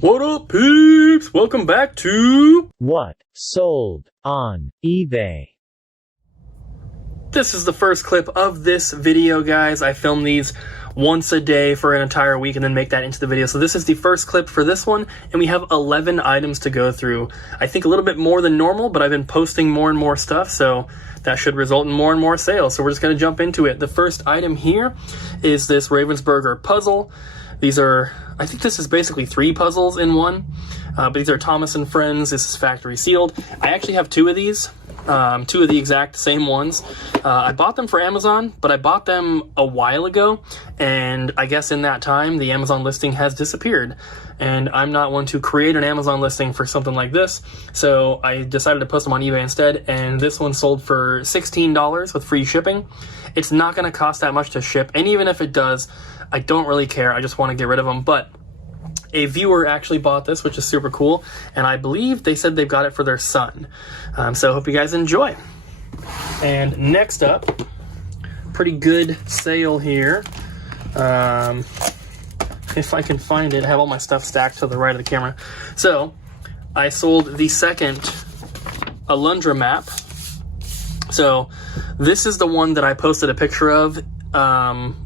What up, peeps? Welcome back to What Sold on eBay. This is the first clip of this video, guys. I film these once a day for an entire week and then make that into the video. So this is the first clip for this one, and we have 11 items to go through. I think a little bit more than normal, but I've been posting more and more stuff, so that should result in more and more sales. So we're just going to jump into it. The first item here is this Ravensburger Puzzle. These are, I think this is basically 3 puzzles in one, but these are Thomas & Friends. This is factory sealed. I actually have 2 of these, 2 of the exact same ones. I bought them for Amazon, but I bought them a while ago, and I guess in that time, the Amazon listing has disappeared. And I'm not one to create an Amazon listing for something like this, so I decided to post them on eBay instead, and this one sold for $16 with free shipping. It's not going to cost that much to ship, and even if it does, I don't really care. I just want to get rid of them. But a viewer actually bought this, which is super cool, and I believe they said they've got it for their son. So hope you guys enjoy. And next up, pretty good sale here. If I can find it, I have all my stuff stacked to the right of the camera. So I sold the second Alundra Map. So this is the one that I posted a picture of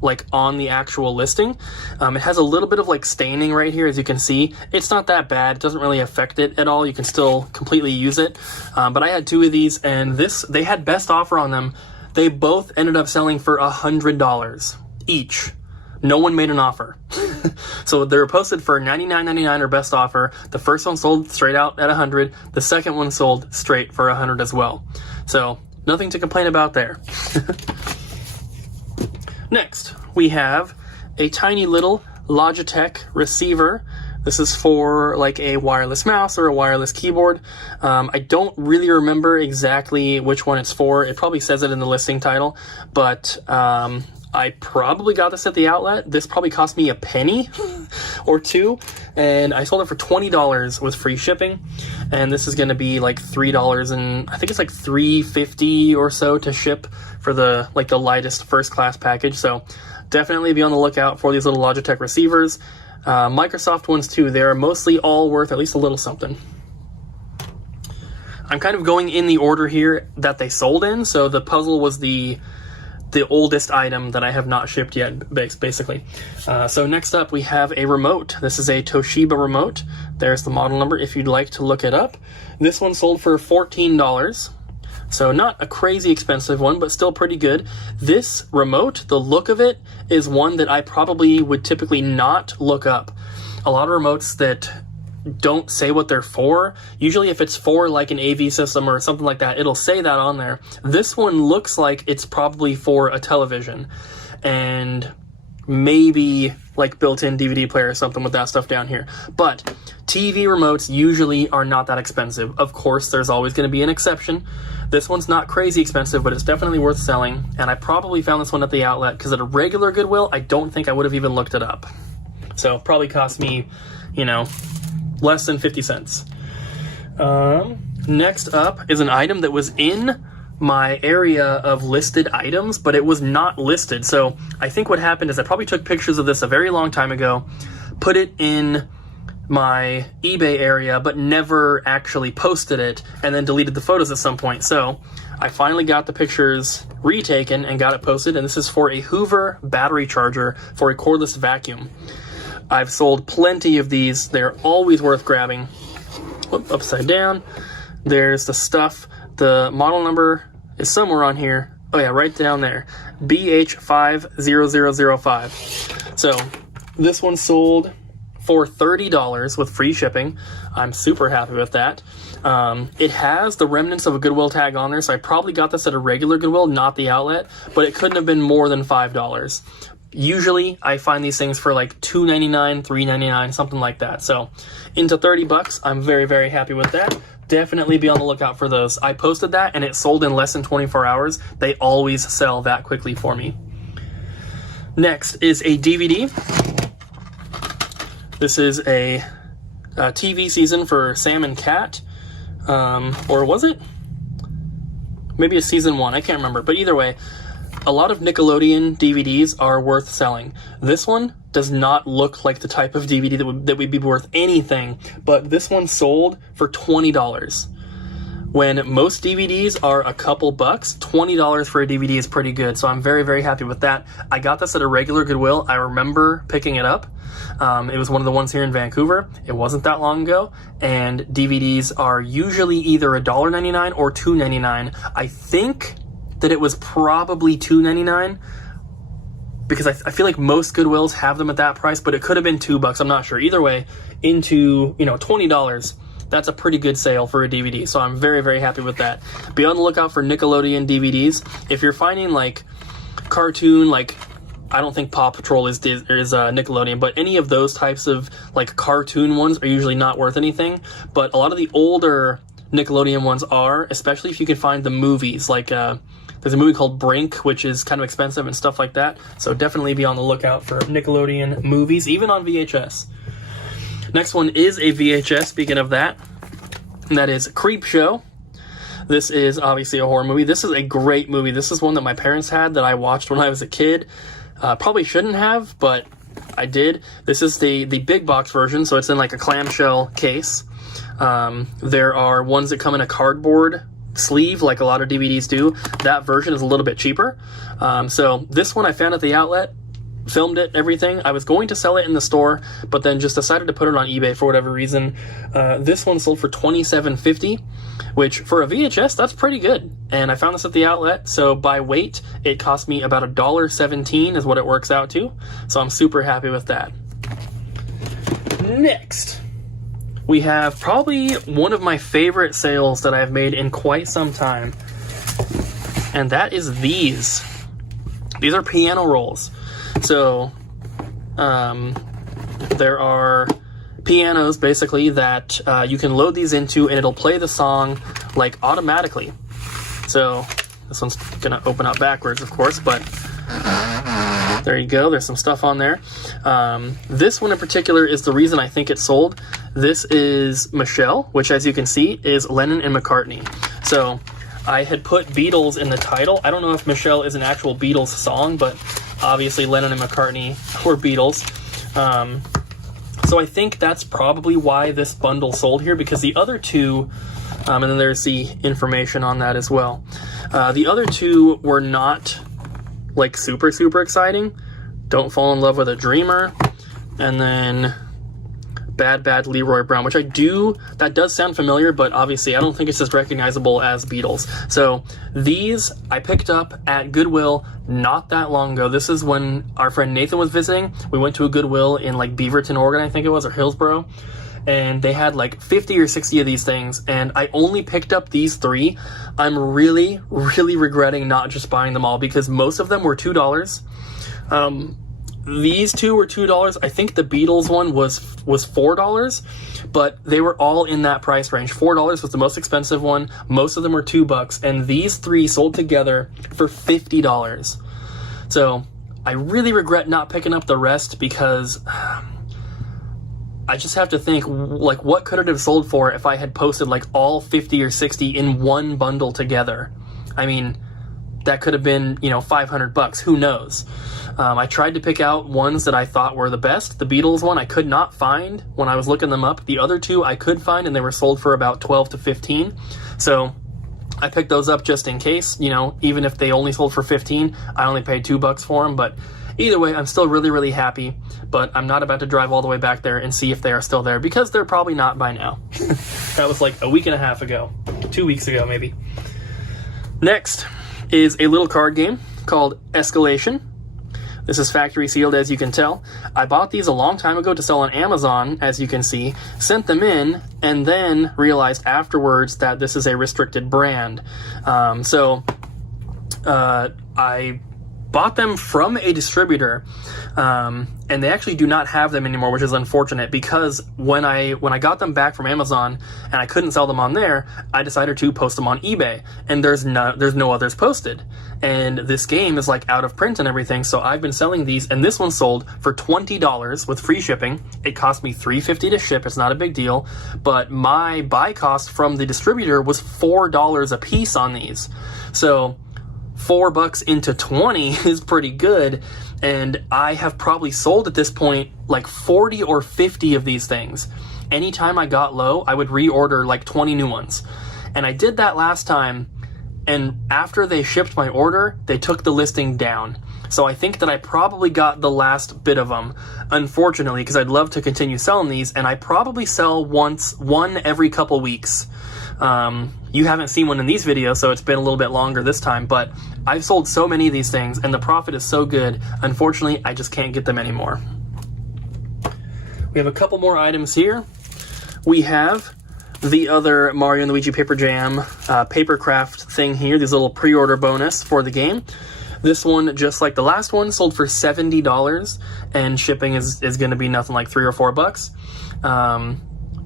like on the actual listing. It has a little bit of like staining right here, as you can see. It's not that bad. It doesn't really affect it at all. You can still completely use it. But I had 2 of these, and they had best offer on them. They both ended up selling for $100 each. No one made an offer. So they were posted for $99.99 or best offer. The first one sold straight out at $100. The second one sold straight for $100 as well. So nothing to complain about there. Next, we have a tiny little Logitech Receiver. This is for like a wireless mouse or a wireless keyboard. I don't really remember exactly which one it's for. It probably says it in the listing title, but I probably got this at the outlet. This probably cost me a penny or 2, and I sold it for $20 with free shipping. And this is going to be like $3, and I think it's like $3.50 or so to ship for the lightest first class package. So definitely be on the lookout for these little Logitech receivers. Microsoft ones too. They're mostly all worth at least a little something. I'm kind of going in the order here that they sold in. So the puzzle was the oldest item that I have not shipped yet, basically. So next up, we have a remote. This is a Toshiba Remote. There's the model number if you'd like to look it up. This one sold for $14. So not a crazy expensive one, but still pretty good. This remote, the look of it, is one that I probably would typically not look up. A lot of remotes that don't say what they're for. Usually if it's for like an AV system or something like that, it'll say that on there. This one looks like it's probably for a television and maybe like built-in DVD player or something with that stuff down here. But TV remotes usually are not that expensive. Of course, there's always going to be an exception. This one's not crazy expensive, but it's definitely worth selling. And I probably found this one at the outlet because at a regular Goodwill, I don't think I would have even looked it up. So probably cost me, you know, less than 50 cents. Next up is an item that was in my area of listed items, but it was not listed. So I think what happened is I probably took pictures of this a very long time ago, put it in my eBay area, but never actually posted it, and then deleted the photos at some point. So I finally got the pictures retaken and got it posted, and this is for a Hoover battery charger for a cordless vacuum. I've sold plenty of these. They're always worth grabbing. Whoop, upside down. There's the stuff. The model number is somewhere on here. Oh yeah, right down there. BH50005. So this one sold for $30 with free shipping. I'm super happy with that. It has the remnants of a Goodwill tag on there, so I probably got this at a regular Goodwill, not the outlet, but it couldn't have been more than $5. Usually I find these things for like $2.99, $3.99, something like that. So into $30, I'm very, very happy with that. Definitely be on the lookout for those. I posted that and it sold in less than 24 hours. They always sell that quickly for me. Next is a DVD. This is a TV season for Sam and Cat. Or was it? Maybe a season 1, I can't remember. But either way, A lot of Nickelodeon DVDs are worth selling. This one does not look like the type of DVD that would be worth anything, but this one sold for $20. When most DVDs are a couple bucks, $20 for a DVD is pretty good, so I'm very, very happy with that. I got this at a regular Goodwill. I remember picking it up. It was one of the ones here in Vancouver. It wasn't that long ago, and DVDs are usually either $1.99 or $2.99. I think that it was probably $2.99 because I feel like most Goodwills have them at that price, but it could have been $2. I'm not sure. Either way, into $20. That's a pretty good sale for a DVD, so I'm very, very happy with that. Be on the lookout for Nickelodeon DVDs. If you're finding like cartoon, like I don't think Paw Patrol is Nickelodeon, but any of those types of like cartoon ones are usually not worth anything. But a lot of the older Nickelodeon ones are, especially if you can find the movies. Like there's a movie called Brink, which is kind of expensive and stuff like that. So definitely be on the lookout for Nickelodeon movies, even on VHS. Next one is a VHS, speaking of that, and that is Creepshow. This is obviously a horror movie. This is a great movie. This is one that my parents had that I watched when I was a kid. Probably shouldn't have, but I did. This is the big box version, so it's in like a clamshell case. There are ones that come in a cardboard sleeve, like a lot of DVDs do. That version is a little bit cheaper. So this one I found at the outlet. Filmed it, everything. I was going to sell it in the store, but then just decided to put it on eBay for whatever reason. This one sold for $27.50, which for a VHS, that's pretty good. And I found this at the outlet, so by weight, it cost me about $1.17 is what it works out to. So I'm super happy with that. Next, we have probably one of my favorite sales that I've made in quite some time, and that is these. These are piano rolls. So, there are pianos, basically, that you can load these into, and it'll play the song, like, automatically. So, this one's going to open up backwards, of course, but there you go. There's some stuff on there. This one in particular is the reason I think it sold. This is Michelle, which, as you can see, is Lennon and McCartney. So, I had put Beatles in the title. I don't know if Michelle is an actual Beatles song, but obviously Lennon and McCartney were Beatles. So I think that's probably why this bundle sold here, because the other two, and then there's the information on that as well. The other two were not like super, super exciting. Don't Fall in Love with a Dreamer, and then Bad Bad Leroy Brown, which that does sound familiar, but obviously I don't think it's as recognizable as Beatles. So these I picked up at Goodwill not that long ago. This is when our friend Nathan was visiting. We went to a Goodwill in like Beaverton, Oregon, I think it was, or Hillsboro, and they had like 50 or 60 of these things, and I only picked up these 3. I'm really, really regretting not just buying them all, because most of them were $2. These two were $2. I think the Beatles one was $4, but they were all in that price range. $4 was the most expensive one. Most of them were $2, and these 3 sold together for $50. So I really regret not picking up the rest, because I just have to think, like, what could it have sold for if I had posted like all 50 or 60 in one bundle together? I mean, that could have been, $500. Who knows? I tried to pick out ones that I thought were the best. The Beatles one I could not find when I was looking them up. The other two I could find, and they were sold for about $12 to $15. So I picked those up just in case, even if they only sold for $15, I only paid $2 for them. But either way, I'm still really, really happy, but I'm not about to drive all the way back there and see if they are still there, because they're probably not by now. That was like a week and a half ago, 2 weeks ago maybe. Next is a little card game called Escalation. This is factory sealed, as you can tell. I bought these a long time ago to sell on Amazon, as you can see, sent them in, and then realized afterwards that this is a restricted brand. I bought them from a distributor, and they actually do not have them anymore, which is unfortunate, because when I got them back from Amazon and I couldn't sell them on there, I decided to post them on eBay, and there's no others posted. And this game is like out of print and everything, so I've been selling these, and this one sold for $20 with free shipping. It cost me $3.50 to ship. It's not a big deal, but my buy cost from the distributor was $4 a piece on these. So $4 into 20 is pretty good. And I have probably sold at this point like 40 or 50 of these things. Anytime I got low, I would reorder like 20 new ones. And I did that last time, and after they shipped my order, they took the listing down. So I think that I probably got the last bit of them, unfortunately, because I'd love to continue selling these, and I probably sell one every couple weeks. You haven't seen one in these videos, so it's been a little bit longer this time, but I've sold so many of these things, and the profit is so good. Unfortunately, I just can't get them anymore. We have a couple more items here. We have the other Mario and Luigi Paper Jam paper craft thing here, this little pre-order bonus for the game. This one, just like the last one, sold for $70, and shipping is going to be nothing like $3 or $4.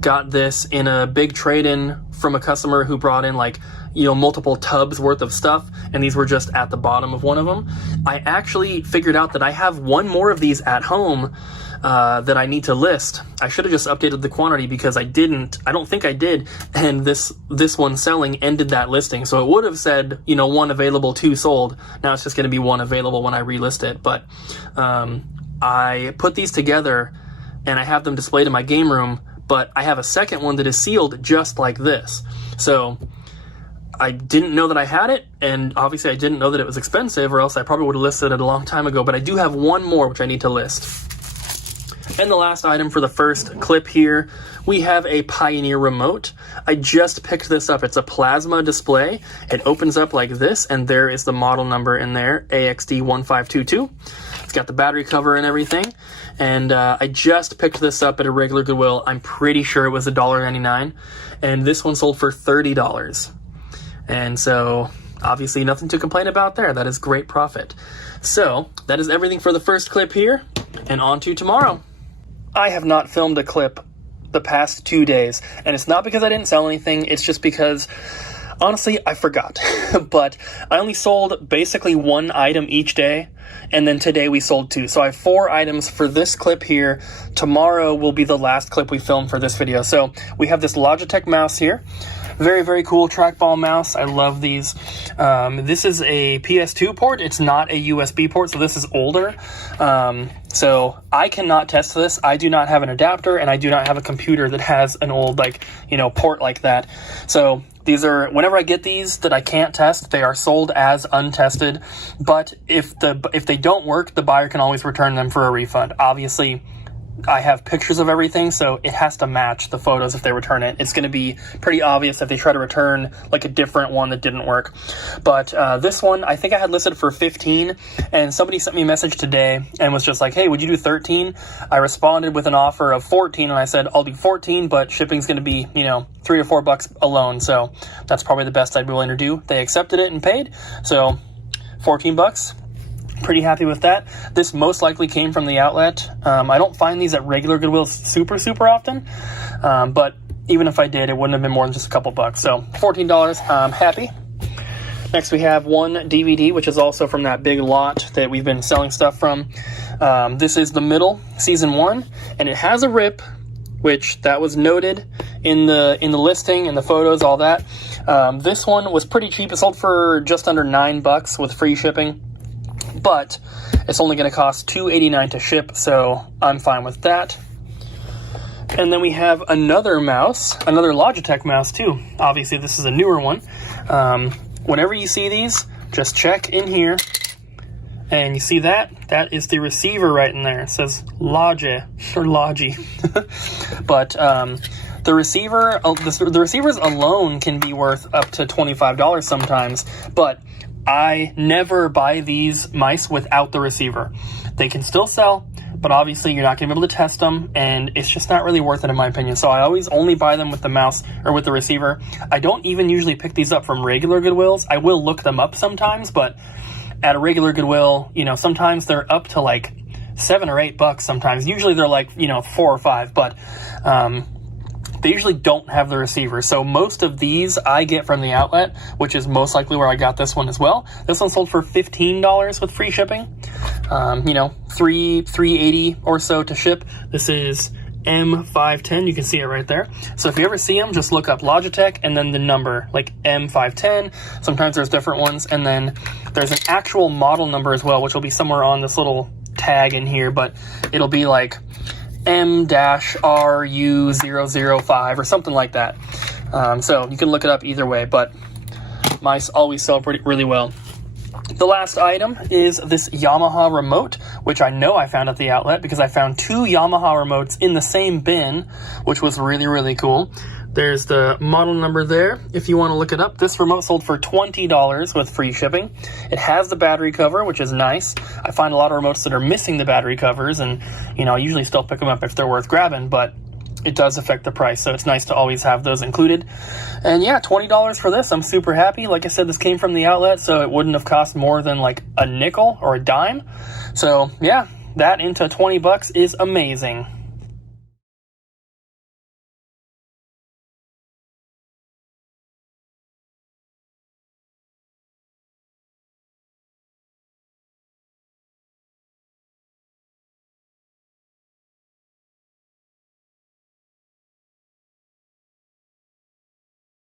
Got this in a big trade-in from a customer who brought in like, you know, multiple tubs worth of stuff, and these were just at the bottom of one of them. I actually figured out that I have one more of these at home that I need to list. I should have just updated the quantity because I don't think I did, and this one selling ended that listing. So it would have said, you know, 1 available, 2 sold. Now it's just going to be 1 available when I relist it. But I put these together and I have them displayed in my game room, but I have a second one that is sealed just like this. So I didn't know that I had it, and obviously I didn't know that it was expensive, or else I probably would have listed it a long time ago. But I do have one more which I need to list. And the last item for the first clip here, we have a Pioneer Remote. I just picked this up. It's a plasma display. It opens up like this, and there is the model number in there, AXD1522. It's got the battery cover and everything. And I just picked this up at a regular Goodwill. I'm pretty sure it was $1.99. And this one sold for $30. And so, obviously, nothing to complain about there. That is great profit. So, that is everything for the first clip here. And on to tomorrow. I have not filmed a clip the past 2 days, and it's not because I didn't sell anything, it's just because, honestly, I forgot. But I only sold basically 1 item each day, and then today we sold 2. So I have 4 items for this clip here. Tomorrow will be the last clip we film for this video. So we have this Logitech mouse here. Very, very cool trackball mouse. I love these. This is a PS2 port. It's not a USB port, so this is older. So I cannot test this. I do not have an adapter, and I do not have a computer that has an old, like, you know, port like that. So these are, whenever I get these that I can't test, they are sold as untested. But if they don't work, the buyer can always return them for a refund. Obviously, I have pictures of everything, so it has to match the photos if they return it. It's going to be pretty obvious if they try to return like a different one that didn't work. But this one, I think I had listed for 15, and somebody sent me a message today and was just like, hey, would you do 13? I responded with an offer of 14, and I said, I'll do 14, but shipping's going to be, you know, $3 or $4 alone, so that's probably the best I'd be willing to do. They accepted it and paid, so $14. Pretty happy with that. This most likely came from the outlet. I don't find these at regular Goodwill super often, but even if I did, it wouldn't have been more than just a couple bucks. So $14, I'm happy. Next we have one DVD, which is also from that big lot that we've been selling stuff from. This is The Middle, Season 1, and it has a rip, which that was noted in the listing, in the photos, all that. This one was pretty cheap. It sold for just under $9 with free shipping. But it's only going to cost $2.89 to ship, so I'm fine with that. And then we have another mouse, another Logitech mouse too. Obviously, this is a newer one. Whenever you see these, just check in here, and you see that? That is the receiver right in there. It says Logi, or Logi. But the receivers alone can be worth up to $25 sometimes, but I never buy these mice without the receiver. They can still sell, but obviously you're not going to be able to test them, and it's just not really worth it in my opinion. So I always only buy them with the mouse or with the receiver. I don't even usually pick these up from regular Goodwills. I will look them up sometimes, but at a regular Goodwill, you know, sometimes they're up to like $7 or $8 sometimes. Usually they're like, you know, $4 or $5, but they usually don't have the receiver. So most of these I get from the outlet, which is most likely where I got this one as well. This one sold for $15 with free shipping. You know, $3.80 or so to ship. This is M510. You can see it right there. So if you ever see them, just look up Logitech and then the number, like M510. Sometimes there's different ones, and then there's an actual model number as well, which will be somewhere on this little tag in here, but it'll be like M-RU005 or something like that. So you can look it up either way, but mice always sell really well. The last item is this Yamaha remote, which I know I found at the outlet because I found 2 Yamaha remotes in the same bin, which was really, really cool. There's the model number there if you want to look it up. This remote sold for $20 with free shipping. It has the battery cover, which is nice. I find a lot of remotes that are missing the battery covers, and I usually still pick them up if they're worth grabbing, but it does affect the price, so it's nice to always have those included. And yeah, $20 for this. I'm super happy. Like I said, this came from the outlet, so it wouldn't have cost more than like a nickel or a dime. So yeah, that into $20 is amazing.